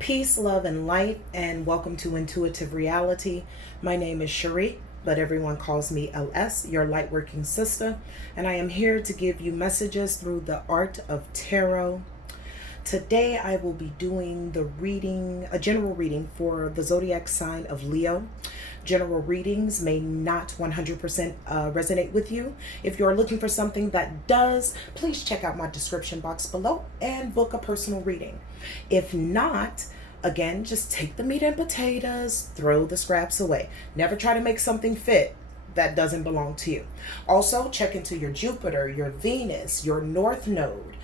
Peace, love, and light, and welcome to Intuitive Reality. My name is Cherie, but everyone calls me LS, your Lightworking Sista, and I am here to give you messages through the art of tarot. Today I will be doing a general reading for the zodiac sign of Leo. General readings may not 100% resonate with you. If you're looking for something that does, please check out my description box below and book a personal reading. If not, again, just take the meat and potatoes, throw the scraps away. Never try to make something fit that doesn't belong to you. Also, check into your Jupiter, your Venus, your North Node.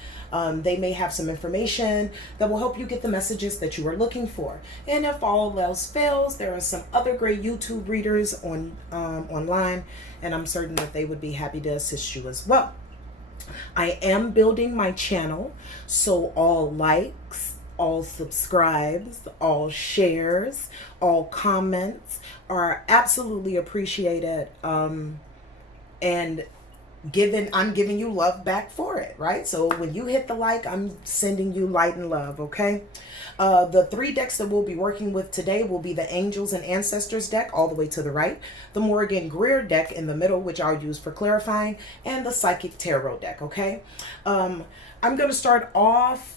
They may have some information that will help you get the messages that you are looking for. And if all else fails, there are some other great YouTube readers online, and I'm certain that they would be happy to assist you as well. I am building my channel, so all likes, all subscribes, all shares, all comments are absolutely appreciated. And I'm giving you love back for it, right? So when you hit the like, I'm sending you light and love, okay? The 3 decks that we'll be working with today will be the Angels and Ancestors deck all the way to the right, the Morgan Greer deck in the middle, which I'll use for clarifying, and the Psychic Tarot deck, okay? I'm going to start off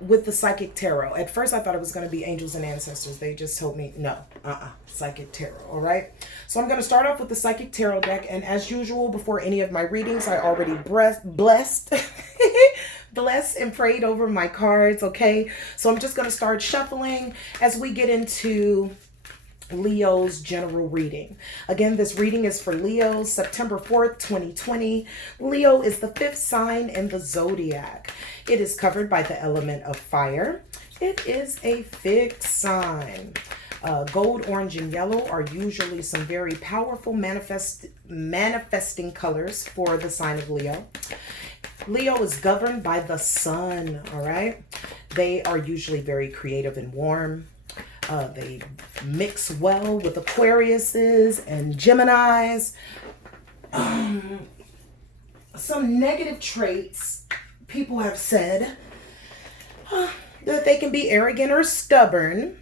with the Psychic Tarot. At first, I thought it was going to be Angels and Ancestors. They just told me, no, Psychic Tarot, all right? So I'm going to start off with the Psychic Tarot deck, and as usual, before any of my readings, I already blessed and prayed over my cards, okay? So I'm just going to start shuffling as we get into Leo's general reading. Again, this reading is for Leo, September 4th, 2020. Leo is the 5th sign in the zodiac. It is covered by the element of fire. It is a fixed sign. Gold, orange, and yellow are usually some very powerful manifesting colors for the sign of Leo. Leo is governed by the sun, all right? They are usually very creative and warm. They mix well with Aquariuses and Geminis. Some negative traits people have said that they can be arrogant or stubborn,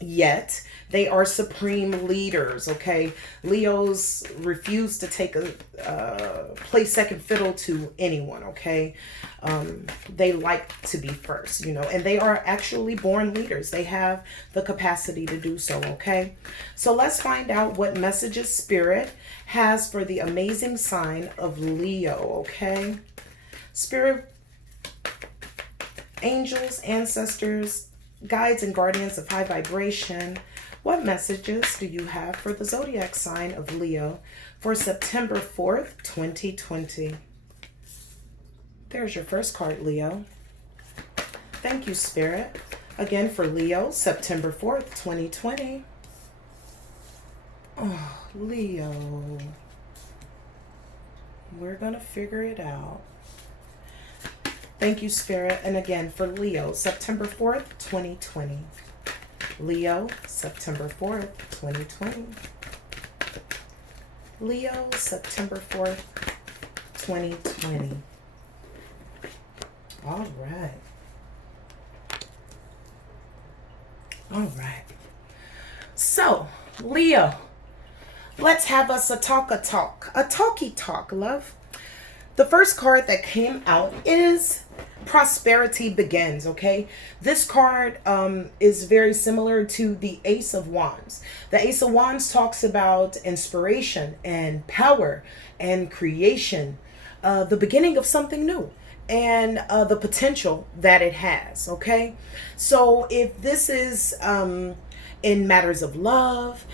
yet they are supreme leaders, okay? Leos refuse to play second fiddle to anyone, okay? They like to be first, and they are actually born leaders. They have the capacity to do so, okay? So let's find out what messages Spirit has for the amazing sign of Leo, okay? Spirit, angels, ancestors, guides, and guardians of high vibration, what messages do you have for the zodiac sign of Leo for September 4th, 2020? There's your first card, Leo. Thank you, Spirit. Again, for Leo, September 4th, 2020. Oh, Leo. We're going to figure it out. Thank you, Spirit. And again, for Leo, September 4th, 2020. Leo, September 4th, 2020. Leo, September 4th, 2020. All right. All right. So, Leo, let's have us a talky talk, love. The first card that came out is Prosperity Begins, okay? This card is very similar to the Ace of Wands. The Ace of Wands talks about inspiration and power and creation, the beginning of something new, and the potential that it has, okay? So if this is in matters of love,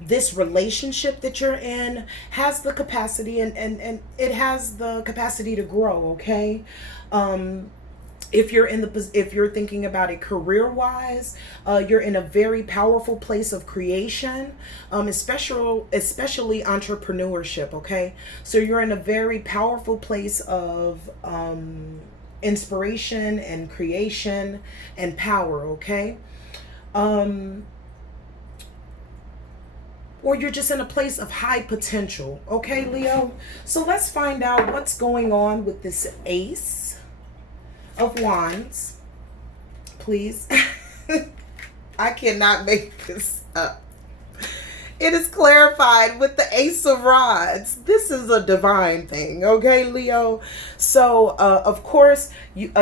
this relationship that you're in has the capacity and it has the capacity to grow, okay? If you're thinking about it career-wise, you're in a very powerful place of creation, especially entrepreneurship, okay? So you're in a very powerful place of inspiration and creation and power, okay? Or you're just in a place of high potential, okay, Leo? So let's find out what's going on with this Ace of Wands, please. I cannot make this up. It is clarified with the Ace of Rods. This is a divine thing, okay, Leo? So, of course, you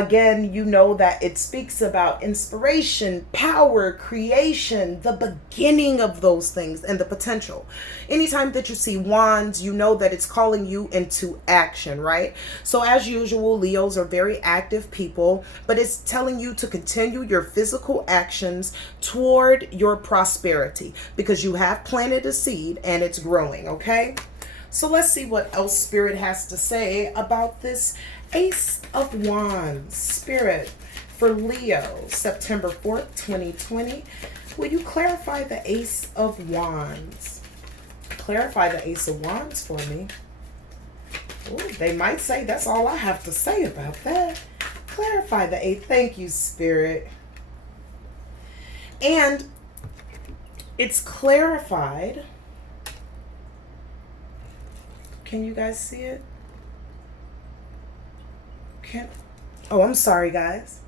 know that it speaks about inspiration, power, creation, the beginning of those things, and the potential. Anytime that you see wands, you know that it's calling you into action, right? So, as usual, Leos are very active people, but it's telling you to continue your physical actions toward your prosperity because you have planted a seed and it's growing, okay? So let's see what else Spirit has to say about this Ace of Wands. Spirit, for Leo, September 4th, 2020, will you clarify the Ace of Wands? Clarify the Ace of Wands for me. Ooh, they might say that's all I have to say about that. Clarify the Ace. Thank you, Spirit. And it's clarified. Can you guys see it? Oh, I'm sorry, guys.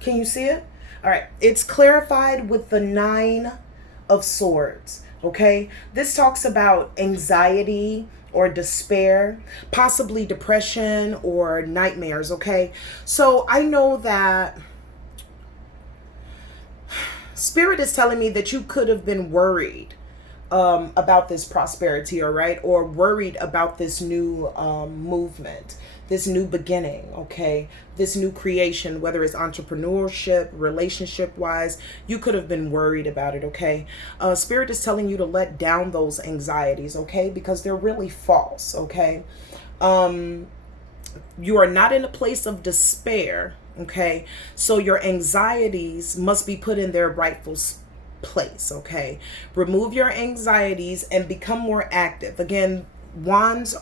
Can you see it? All right. It's clarified with the 9 of Swords. Okay. This talks about anxiety or despair, possibly depression or nightmares. Okay. So I know that Spirit is telling me that you could have been worried about this prosperity, all right? Or worried about this new movement, this new beginning, okay? This new creation, whether it's entrepreneurship, relationship-wise, you could have been worried about it, okay? Spirit is telling you to let down those anxieties, okay? Because they're really false, okay? You are not in a place of despair, okay? So your anxieties must be put in their rightful place, okay? Remove your anxieties and become more active. Again, wands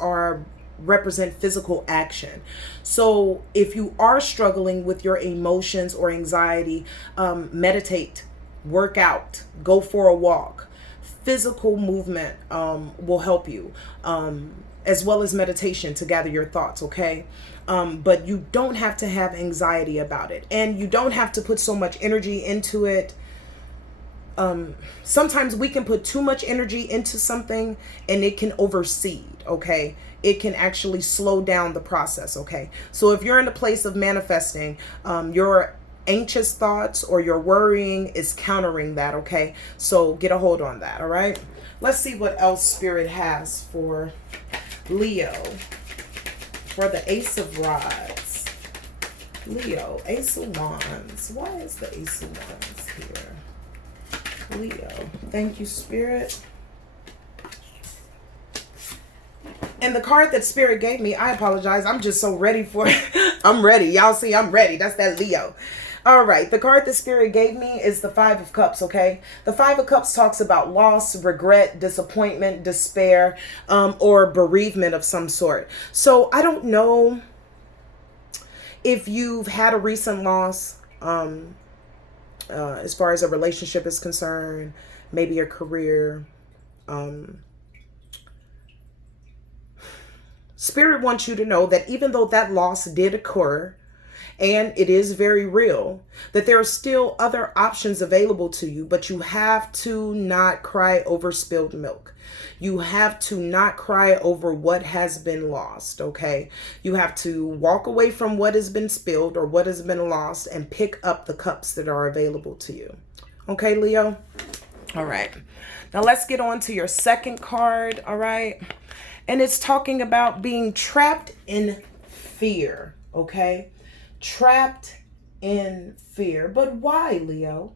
represent physical action. So if you are struggling with your emotions or anxiety, meditate, work out, go for a walk. Physical movement will help you, as well as meditation to gather your thoughts, okay? But you don't have to have anxiety about it, and you don't have to put so much energy into it. Sometimes we can put too much energy into something and it can overseed, okay? It can actually slow down the process, okay? So if you're in a place of manifesting, your anxious thoughts or your worrying is countering that, okay? So get a hold on that, all right? Let's see what else Spirit has for Leo, for the Ace of Rods. Leo, Ace of Wands. Why is the Ace of Wands here? Leo, thank you, Spirit. And the card that Spirit gave me, I apologize, I'm just so ready for it. I'm ready. Y'all see, I'm ready. That's that Leo. All right, the card that Spirit gave me is the 5 of Cups, okay? The 5 of Cups talks about loss, regret, disappointment, despair, or bereavement of some sort. So I don't know if you've had a recent loss, as far as a relationship is concerned, maybe your career. Spirit wants you to know that even though that loss did occur, and it is very real, that there are still other options available to you, but you have to not cry over spilled milk. You have to not cry over what has been lost, okay? You have to walk away from what has been spilled or what has been lost and pick up the cups that are available to you. Okay, Leo? All right. Now let's get on to your second card, all right? And it's talking about being trapped in fear, okay? Trapped in fear. But why, Leo?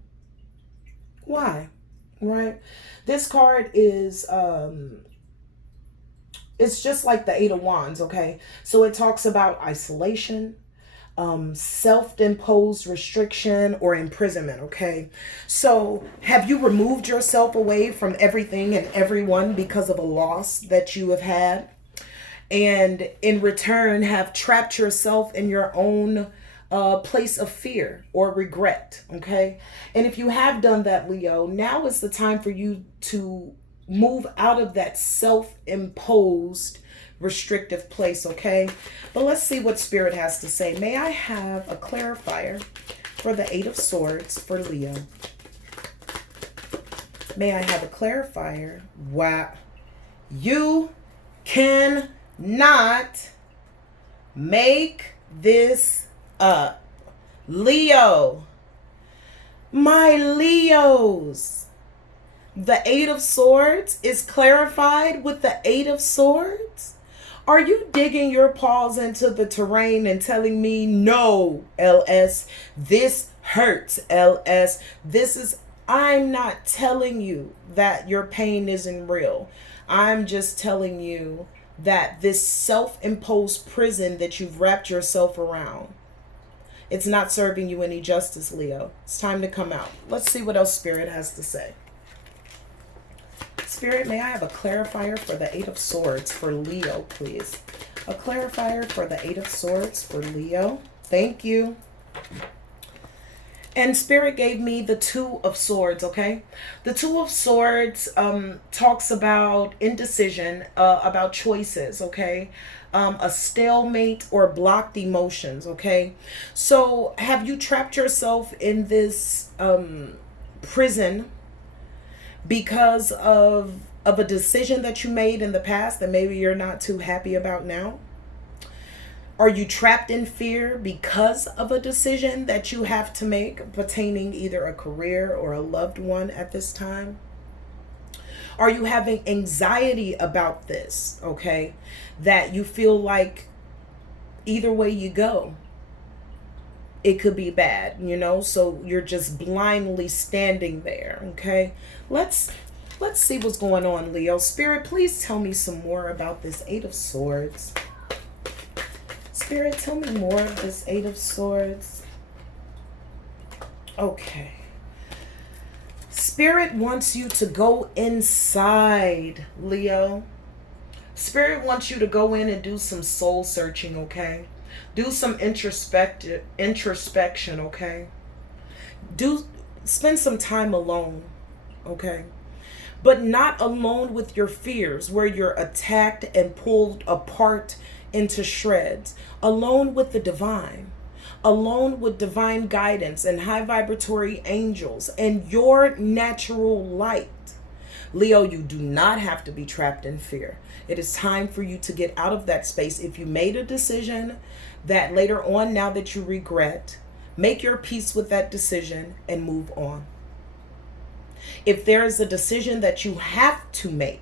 Why? Right? This card is it's just like the 8 of Wands, okay? So it talks about isolation, self-imposed restriction or imprisonment, okay? So have you removed yourself away from everything and everyone because of a loss that you have had? And in return have trapped yourself in your own place of fear or regret, okay? And if you have done that, Leo, now is the time for you to move out of that self-imposed restrictive place, okay? But let's see what Spirit has to say. May I have a clarifier for the Eight of Swords for Leo. May I have a clarifier? Wow. You cannot make this up. Leo. My Leos. The Eight of Swords is clarified with the Eight of Swords? Are you digging your paws into the terrain and telling me, no, LS, this hurts, LS, I'm not telling you that your pain isn't real. I'm just telling you that this self-imposed prison that you've wrapped yourself around, it's not serving you any justice, Leo. It's time to come out. Let's see what else Spirit has to say. Spirit, may I have a clarifier for the Eight of Swords for Leo, please? A clarifier for the Eight of Swords for Leo. Thank you. And Spirit gave me the Two of Swords, okay? The Two of Swords talks about indecision, about choices, okay? A stalemate or blocked emotions, okay? So have you trapped yourself in this prison because of a decision that you made in the past that maybe you're not too happy about now? Are you trapped in fear because of a decision that you have to make pertaining either a career or a loved one at this time? Are you having anxiety about this, okay? That you feel like either way you go, it could be bad, you know? So you're just blindly standing there, okay? Let's see what's going on, Leo. Spirit, please tell me some more about this Eight of Swords. Spirit, tell me more of this Eight of Swords. Okay. Spirit wants you to go inside, Leo. Spirit wants you to go in and do some soul searching, okay? Do some introspection, okay? Spend some time alone, okay? But not alone with your fears, where you're attacked and pulled apart into shreds. Alone with the divine. Alone with divine guidance and high vibratory angels and your natural light. Leo, you do not have to be trapped in fear. It is time for you to get out of that space. If you made a decision that later on, now that you regret, make your peace with that decision and move on. If there is a decision that you have to make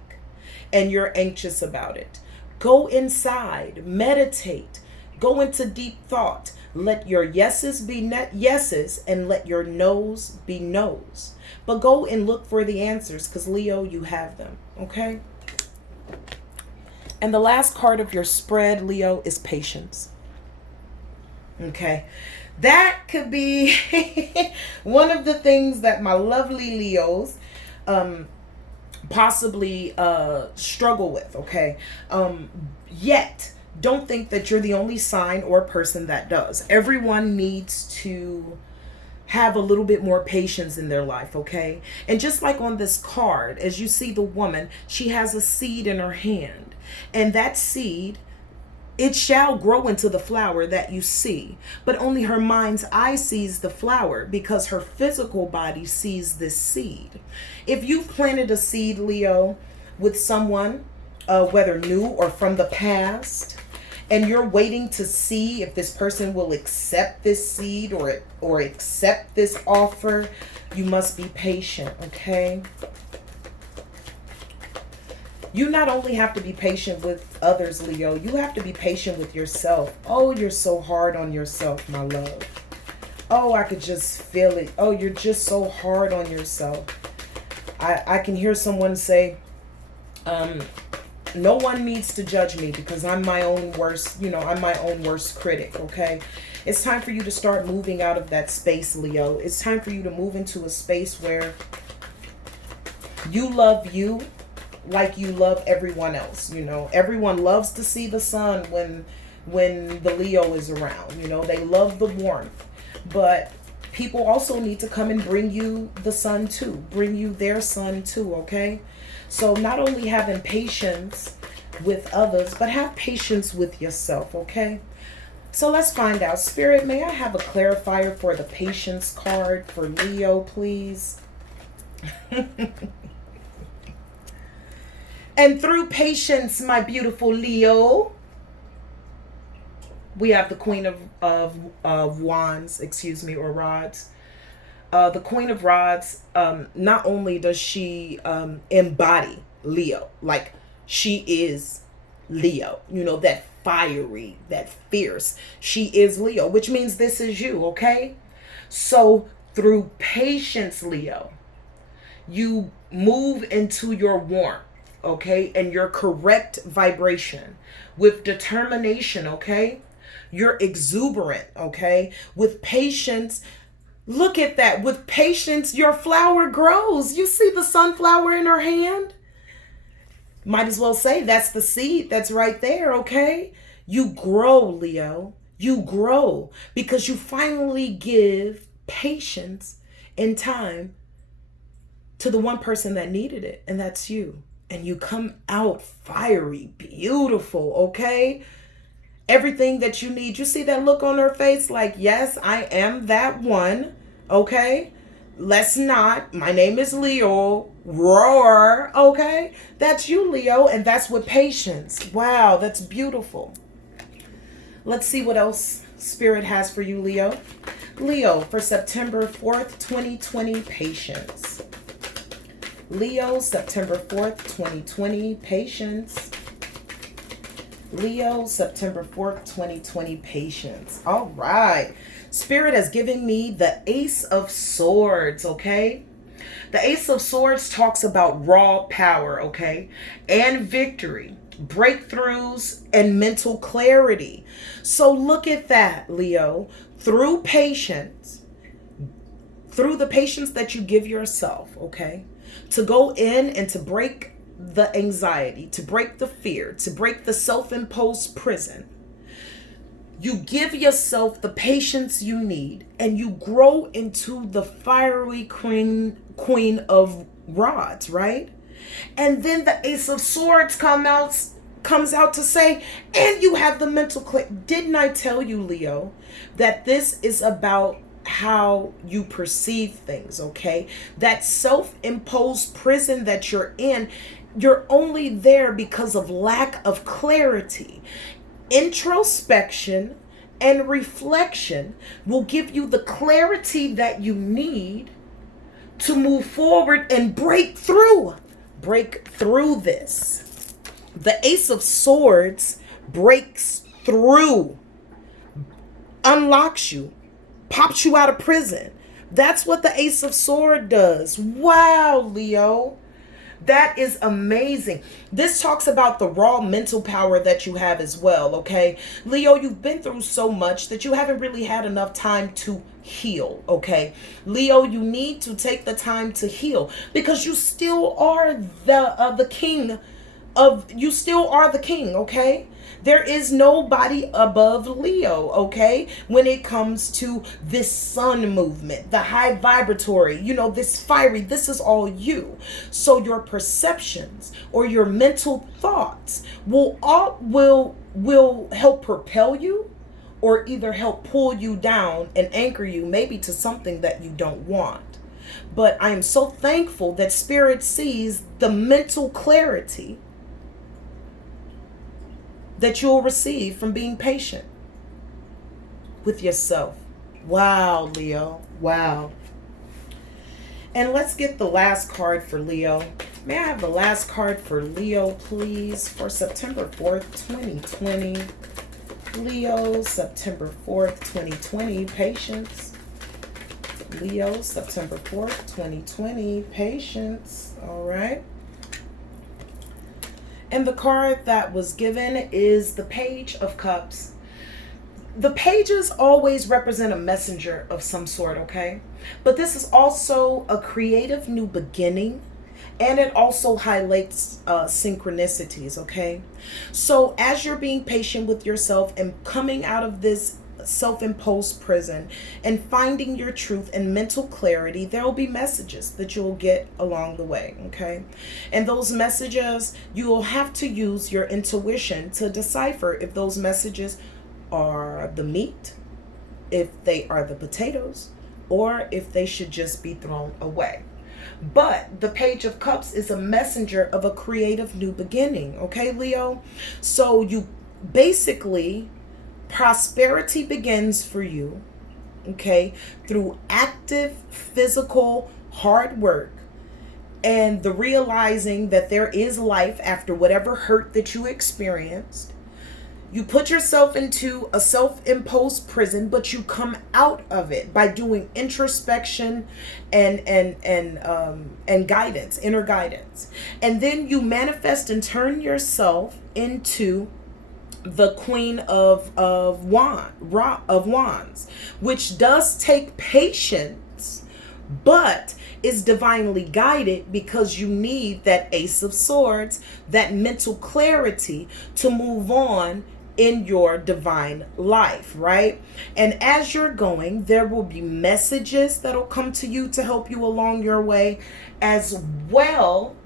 and you're anxious about it, go inside, meditate, go into deep thought. Let your yeses be yeses and let your no's be no's. But go and look for the answers because, Leo, you have them, okay? And the last card of your spread, Leo, is patience. Okay? That could be one of the things that my lovely Leos possibly struggle with, okay? Yet, don't think that you're the only sign or person that does. Everyone needs to have a little bit more patience in their life, okay? And just like on this card, as you see the woman, she has a seed in her hand. And that seed, it shall grow into the flower that you see. But only her mind's eye sees the flower because her physical body sees this seed. If you've planted a seed, Leo, with someone, whether new or from the past, and you're waiting to see if this person will accept this seed or accept this offer, you must be patient, okay? You not only have to be patient with others, Leo, you have to be patient with yourself. Oh, you're so hard on yourself, my love. Oh, I could just feel it. Oh, you're just so hard on yourself. I can hear someone say, no one needs to judge me because I'm my own worst, I'm my own worst critic, okay? It's time for you to start moving out of that space, Leo. It's time for you to move into a space where you love you like you love everyone else, Everyone loves to see the sun when the Leo is around, They love the warmth. But people also need to come and bring you the sun too. Bring you their sun too, okay? So not only having patience with others, but have patience with yourself, okay? So let's find out. Spirit, may I have a clarifier for the patience card for Leo, please? And through patience, my beautiful Leo, we have the Queen of Wands, or Rods. The Queen of Rods, not only does she embody Leo, like she is Leo, that fiery, that fierce. She is Leo, which means this is you, okay? So through patience, Leo, you move into your warmth, okay, and your correct vibration with determination, okay? You're exuberant, okay? With patience, look at that. With patience, your flower grows. You see the sunflower in her hand? Might as well say that's the seed that's right there, okay? You grow, Leo. You grow because you finally give patience and time to the one person that needed it, and that's you. And you come out fiery, beautiful, okay? Everything that you need. You see that look on her face like, yes, I am that one, okay? Let's not. My name is Leo. Roar, okay? That's you, Leo, and that's with patience. Wow, that's beautiful. Let's see what else Spirit has for you, Leo. Leo, for September 4th, 2020, patience. Leo, September 4th, 2020, patience. Leo, September 4th, 2020, patience. All right. Spirit has given me the Ace of Swords, okay? The Ace of Swords talks about raw power, okay? And victory, breakthroughs, and mental clarity. So look at that, Leo. Through patience, through the patience that you give yourself, okay? To go in and to break the anxiety, to break the fear, to break the self-imposed prison. You give yourself the patience you need and you grow into the fiery queen of rods, right? And then the Ace of Swords comes out to say, and you have the mental clarity. Didn't I tell you, Leo, that this is about how you perceive things, okay? That self-imposed prison that you're in, you're only there because of lack of clarity. Introspection and reflection will give you the clarity that you need to move forward and break through this. The Ace of Swords breaks through, unlocks you, pops you out of prison. That's what the Ace of Swords does. Wow, Leo. That is amazing. This talks about the raw mental power that you have as well, okay? Leo, you've been through so much that you haven't really had enough time to heal, okay? Leo, you need to take the time to heal because you still are the king you still are the king, okay? There is nobody above Leo, okay? When it comes to this sun movement, the high vibratory, this fiery, this is all you. So your perceptions or your mental thoughts will help propel you or either help pull you down and anchor you maybe to something that you don't want. But I am so thankful that Spirit sees the mental clarity that you'll receive from being patient with yourself. Wow, Leo. Wow. And let's get the last card for Leo. May I have the last card for Leo, please, for September 4th, 2020. Leo, September 4th, 2020, patience. Leo, September 4th, 2020, patience. All right. And the card that was given is the Page of Cups. The pages always represent a messenger of some sort, okay? But this is also a creative new beginning, and it also highlights synchronicities, okay? So as you're being patient with yourself and coming out of this self-imposed prison and finding your truth and mental clarity, there will be messages that you'll get along the way, okay? And those messages, you will have to use your intuition to decipher if those messages are the meat, if they are the potatoes, or if they should just be thrown away. But the Page of Cups is a messenger of a creative new beginning, okay, Leo? So you basically, prosperity begins for you, okay, through active physical hard work and the realizing that there is life after whatever hurt that you experienced. You put yourself into a self-imposed prison, but you come out of it by doing introspection and guidance, inner guidance. And then you manifest and turn yourself into the Queen of Wands, which does take patience, but is divinely guided because you need that Ace of Swords, that mental clarity to move on in your divine life, right? And as you're going, there will be messages that'll come to you to help you along your way, as well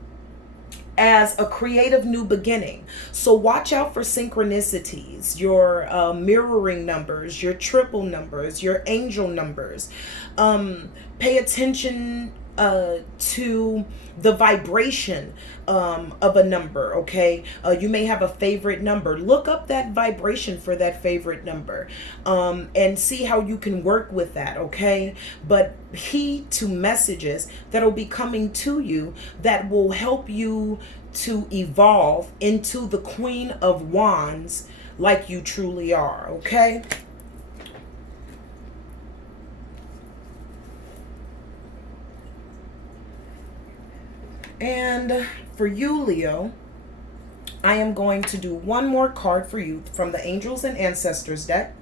as a creative new beginning. So watch out for synchronicities, your mirroring numbers, your triple numbers, your angel numbers. Pay attention to the vibration of a number, okay? You may have a favorite number. Look up that vibration for that favorite number and see how you can work with that, okay? But heed to messages that'll be coming to you that will help you to evolve into the Queen of Wands like you truly are, okay? And for you, Leo, I am going to do one more card for you from the Angels and Ancestors deck.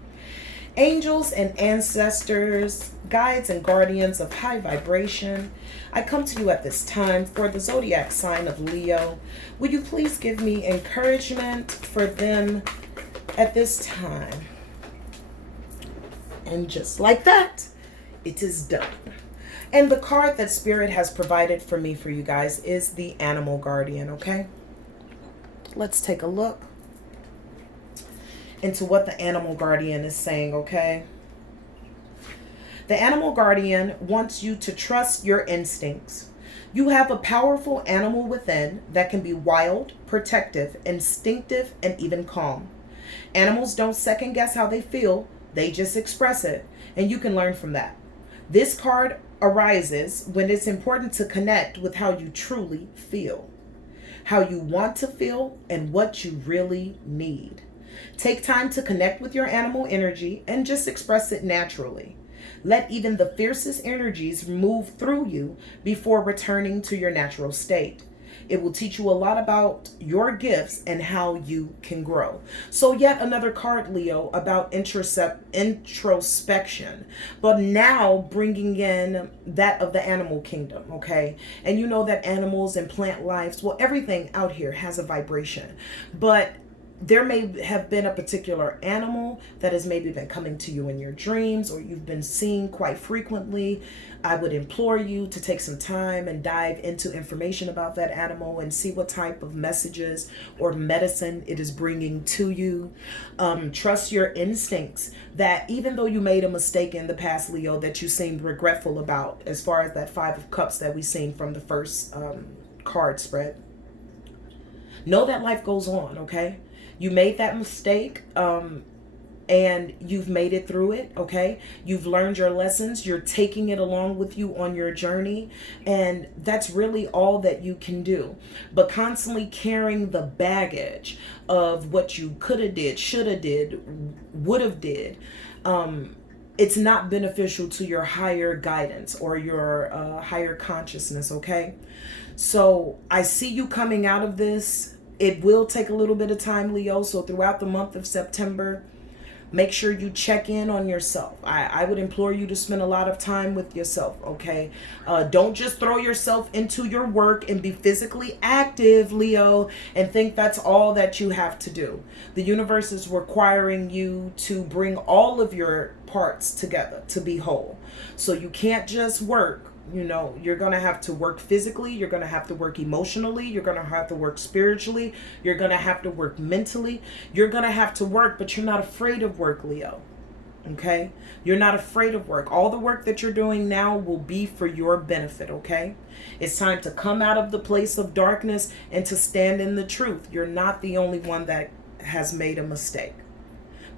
Angels and ancestors, guides and guardians of high vibration, I come to you at this time for the zodiac sign of Leo. Would you please give me encouragement for them at this time? And just like that, it is done. And the card that Spirit has provided for me for you guys is the Animal Guardian, okay? Let's take a look into what the Animal Guardian is saying, okay? The Animal Guardian wants you to trust your instincts. You have a powerful animal within that can be wild, protective, instinctive, and even calm. Animals don't second guess how they feel. They just express it, and you can learn from that. This card arises when it's important to connect with how you truly feel, how you want to feel, and what you really need. Take time to connect with your animal energy and just express it naturally. Let even the fiercest energies move through you before returning to your natural state. It will teach you a lot about your gifts and how you can grow. So yet another card, Leo, about introspection, but now bringing in that of the animal kingdom, okay? And you know that animals and plant lives, well, everything out here has a vibration, but there may have been a particular animal that has maybe been coming to you in your dreams, or you've been seeing quite frequently. I would implore you to take some time and dive into information about that animal and see what type of messages or medicine it is bringing to you. Trust your instincts, that even though you made a mistake in the past, Leo, that you seemed regretful about, as far as that Five of Cups that we seen from the first card spread. Know that life goes on, okay? You made that mistake, and you've made it through it, okay? You've learned your lessons. You're taking it along with you on your journey, and that's really all that you can do. But constantly carrying the baggage of what you could have did, should have did, would have did, it's not beneficial to your higher guidance or your higher consciousness, okay? So I see you coming out of this. It will take a little bit of time, Leo. So throughout the month of September, make sure you check in on yourself. I would implore you to spend a lot of time with yourself, okay? Don't just throw yourself into your work and be physically active, Leo, and think that's all that you have to do. The universe is requiring you to bring all of your parts together to be whole. So you can't just work. you're going to have to work physically, you're going to have to work emotionally, you're going to have to work spiritually, you're going to have to work mentally, you're going to have to work, but you're not afraid of work, Leo. Okay? You're not afraid of work. All the work that you're doing now will be for your benefit, okay? It's time to come out of the place of darkness and to stand in the truth. You're not the only one that has made a mistake.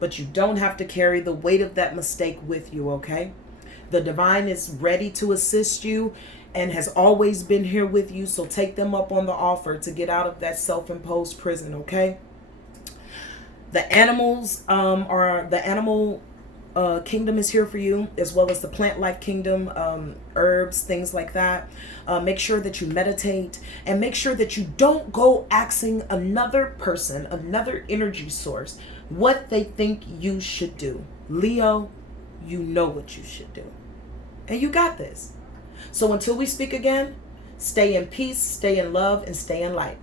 But you don't have to carry the weight of that mistake with you, okay? The divine is ready to assist you and has always been here with you, so take them up on the offer to get out of that self-imposed prison, okay? The animals the animal kingdom is here for you, as well as the plant life kingdom, herbs, things like that. Make sure that you meditate, and make sure that you don't go asking another person, another energy source, what they think you should do. Leo, you know what you should do, and you got this. So until we speak again, stay in peace, stay in love, and stay in light.